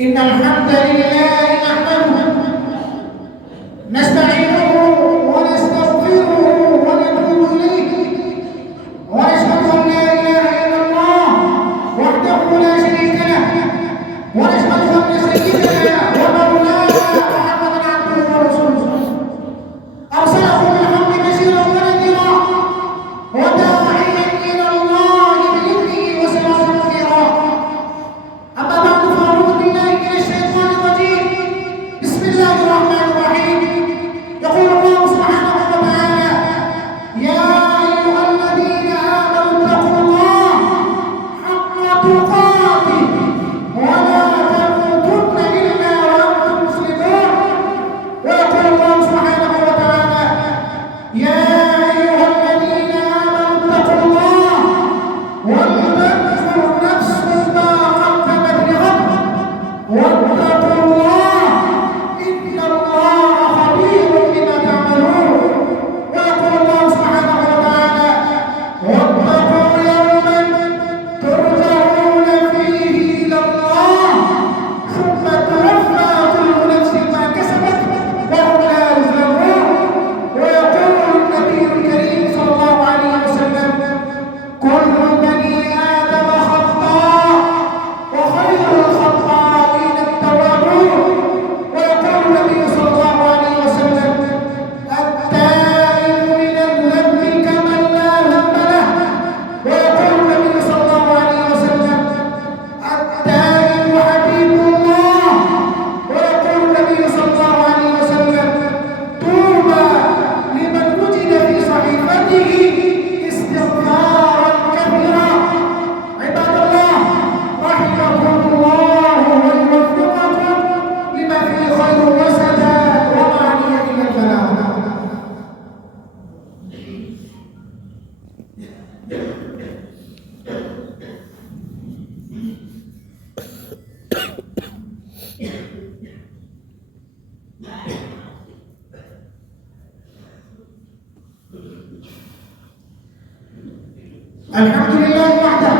إن الحمد لله نحمده نستعينه ونستغفره ونتوب إليه ونشهد أن لا إله إلا الله وحده لا شريك له ونشهد أن سيدنا ومولانا محمدا عبده ورسوله أرسله بالحق بشيرا ونذيرا وداعيا إلى الله بإذنه وسراجا منيرا أما بعد فأعوذ بالله من الشيطان الرجيم بسم الله الرحمن الرحيم يقول الله سبحانه وتعالى يا أيها الذين آمنوا اتقوا الله حق تقاته ولا تموتن إلا وأنتم مسلمون ويقول الله سبحانه وتعالى يا أيها الذين آمنوا اتقوا الله ولتنظر نفس ما قدمت لغد واتقوا الله إن الله خبير بما تعملون ويقول الله سبحانه وتعالى واتقوا يوما ترجعون فيه إلى الله ثم توفى كل نفس ما كسبت وهم لا يظلمون ويقول النبي الكريم صلى الله عليه وسلم كل بني آدم خطاء وخير الخطائين التوابون ويقول النبي صلى الله عليه وسلم التائب من الذنب كمن لا ذنب له ويقول النبي صلى الله عليه وسلم التائب حبيب الله ويقول النبي صلى الله عليه وسلم طوبى لمن وجد في صحيفته استغفارا كثيرا عباد الله رحمكم الله ويوفقكم لما فيه خير وسداد وما علي الا الفلاح. الحمد لله وحده